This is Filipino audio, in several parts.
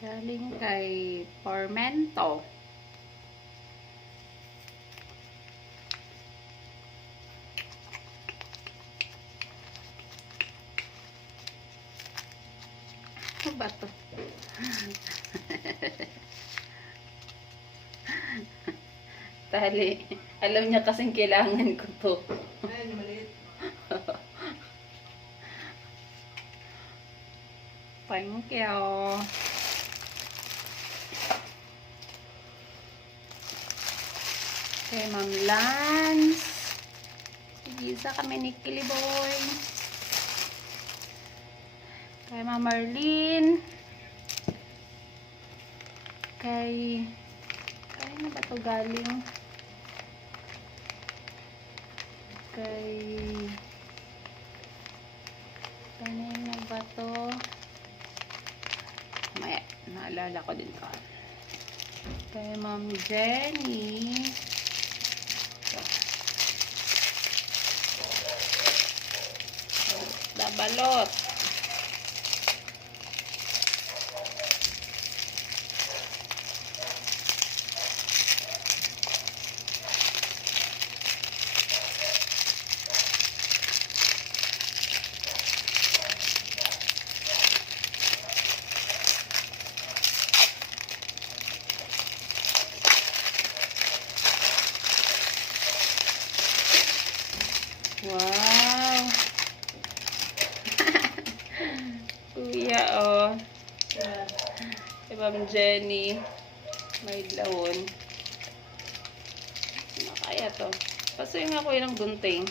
Galing kay Formento. Ano ba to? Tali. Alam niya kasing kailangan ko to. Ay, maliit. Thank you. Kay Ma'am Lance. Isa kami ni Kiliboy. Kay Ma'am Marlene. Kay na ba to galing? Kay kanina ba to? Maya, naalala ko din to. Kay Ma'am Jenny. Dabalot. Wow. Kuya, oh. Si Ma'am Jenny. May lawon. Ano kaya to? Pasuyin nga ko yun ng gunting.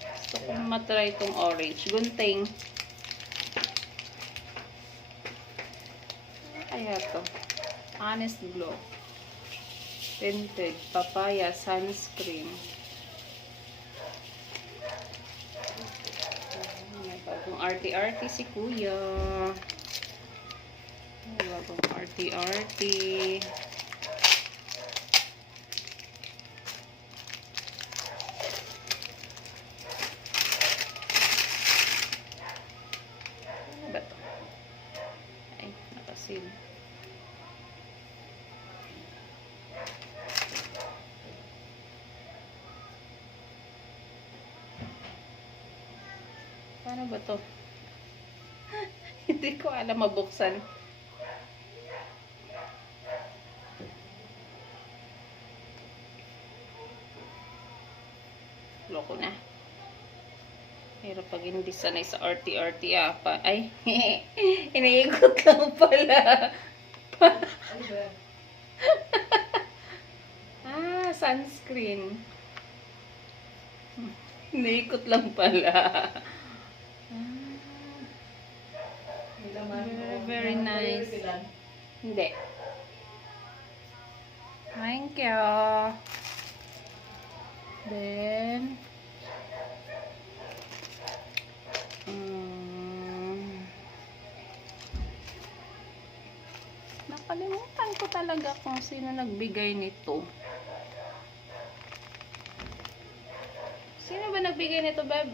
Gusto ko matry itong orange. Gunting. Ano kaya to? Honest Glow. Tinted. Papaya. Sunscreen. Bagong arty-arty si Kuya. Bagong arty-arty. Ano ba ito? Ay, nakasil. Paano ba to? Hindi ko alam mabuksan. Loko na. Hirap pag hindi sanay sa arty-arty pa. Ay, iniikot lang pala. Sunscreen. Iniikot lang pala. Very nice. Hindi. Thank you. Then, nakalimutan ko talaga kung sino nagbigay nito. Sino ba nagbigay nito, babe?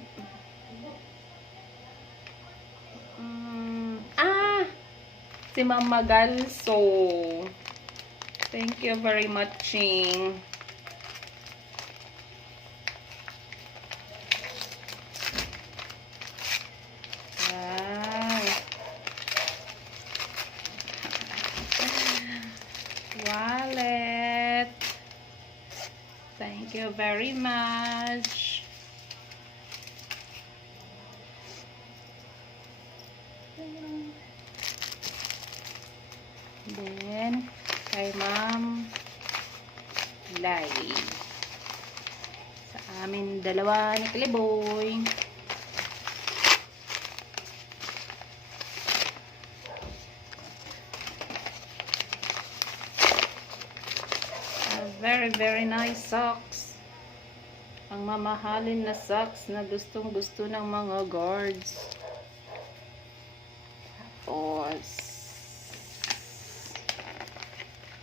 Si Ma'am Magalso. Thank you very much, Ching. Wow. Wallet. Thank you very much. Then, kay Ma'am Lai. Sa amin dalawa ni Kaliboy. Very nice socks. Ang mamahalin na socks na gustong-gusto ng mga guards. Tapos,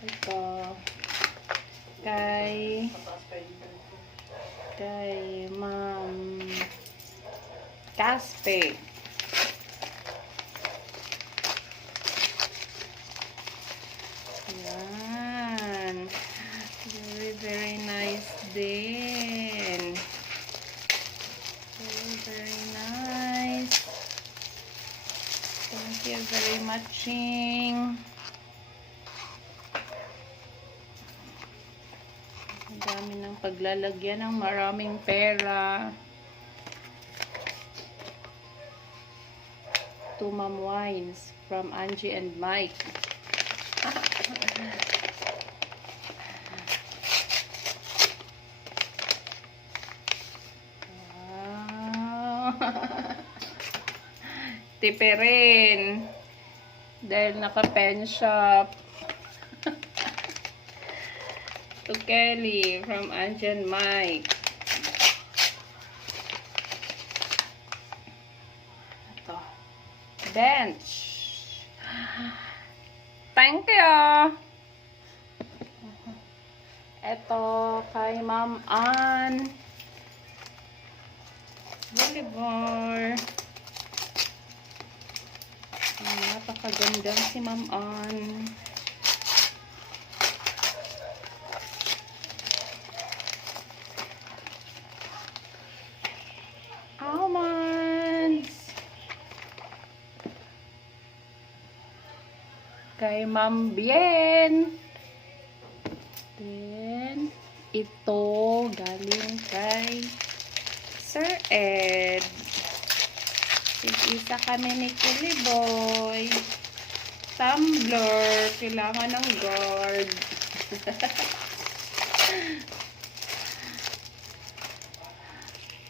ito kay Ma'am Caspe. matching. Ang dami ng paglalagyan ng maraming pera. To Mom Wines from Angie and Mike. Wow. Tipirin. Dahil naka-pen shop. To Kelly from Angie and Mike. Ito. Bench. Thank you. Ito kay Ma'am Ann. Bolivar. Napakaganda si Ma'am Ann. Almonds. Kay Ma'am Bien. Then, ito galing kay Sir Ed. Isa kami ni Kuliboy. Tumbler. Kailangan ng guard.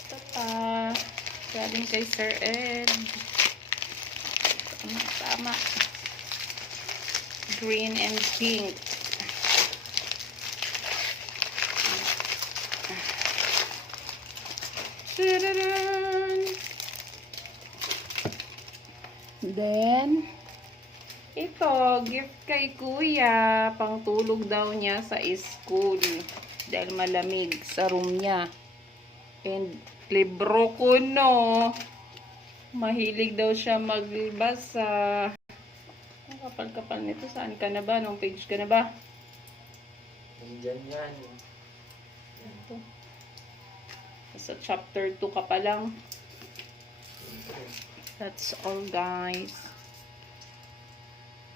Ito pa. Galing kay Sir Ed. Tama. Green and pink. Then, ito, gift kay Kuya. Pangtulog daw niya sa school. Dahil malamig sa room niya. And, libro ko, no. Mahilig daw siya magbasa. Ang kapal-kapal nito. Saan ka na ba? Anong page ka na ba? Nandyan yan. Ito. Sa chapter 2 ka pa lang. That's all, guys.